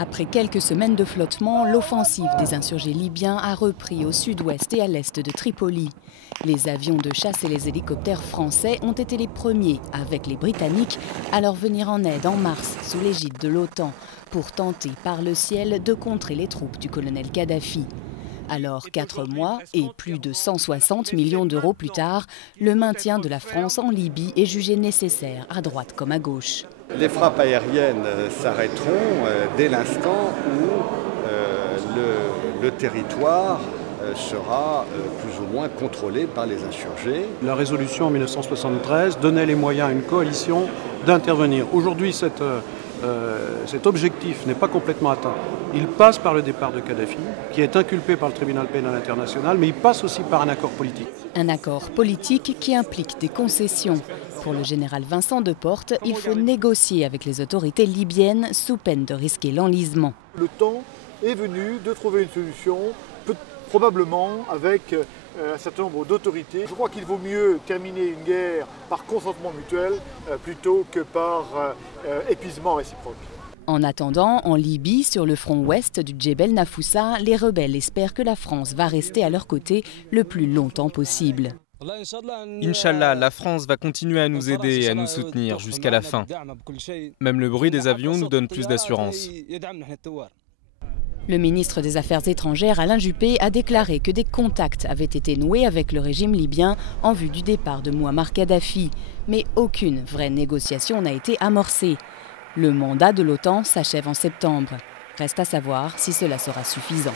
Après quelques semaines de flottement, l'offensive des insurgés libyens a repris au sud-ouest et à l'est de Tripoli. Les avions de chasse et les hélicoptères français ont été les premiers, avec les Britanniques, à leur venir en aide en mars sous l'égide de l'OTAN pour tenter par le ciel de contrer les troupes du colonel Kadhafi. Alors, 4 mois et plus de 160 millions d'euros plus tard, le maintien de la France en Libye est jugé nécessaire à droite comme à gauche. Les frappes aériennes s'arrêteront dès l'instant où le territoire sera plus ou moins contrôlé par les insurgés. La résolution en 1973 donnait les moyens à une coalition d'intervenir. Aujourd'hui, cet objectif n'est pas complètement atteint. Il passe par le départ de Kadhafi, qui est inculpé par le tribunal pénal international, mais il passe aussi par un accord politique. Un accord politique qui implique des concessions. Pour le général Vincent Deportes, il faut négocier avec les autorités libyennes sous peine de risquer l'enlisement. Le temps est venu de trouver une solution, probablement avec un certain nombre d'autorités. Je crois qu'il vaut mieux terminer une guerre par consentement mutuel plutôt que par épuisement réciproque. En attendant, en Libye, sur le front ouest du Djebel Nafoussa, les rebelles espèrent que la France va rester à leur côté le plus longtemps possible. Inch'Allah, la France va continuer à nous aider et à nous soutenir jusqu'à la fin. Même le bruit des avions nous donne plus d'assurance. Le ministre des Affaires étrangères, Alain Juppé, a déclaré que des contacts avaient été noués avec le régime libyen en vue du départ de Mouammar Kadhafi. Mais aucune vraie négociation n'a été amorcée. Le mandat de l'OTAN s'achève en septembre. Reste à savoir si cela sera suffisant.